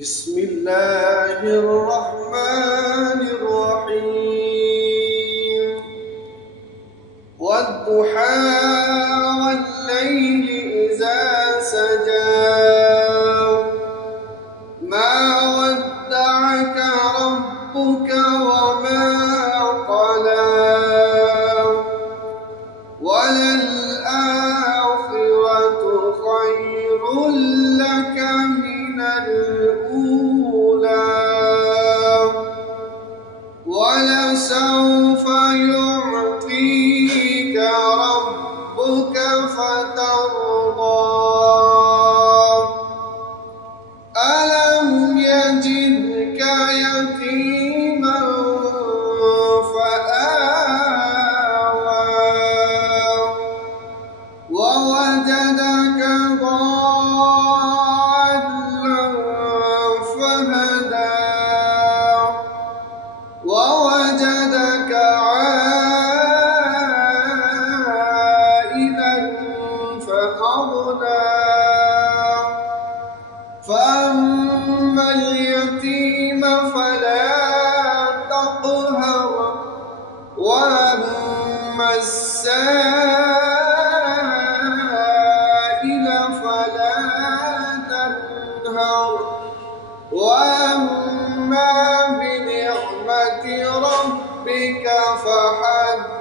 بسم الله الرحمن الرحيم والضحى والليل إذا سجى ما ودعك ربك وما قلى وللآخرة خير لك من الأولى ولسوف يعطيك ربك فترضى ألم يجدك يتيما فآوى ووجدك ضالا فهدى ووجدك عائلا فأغنى فأما اليتيم فلا تقهر وأما السائل فلا تنهر وأما بنعمة ربك فحدث.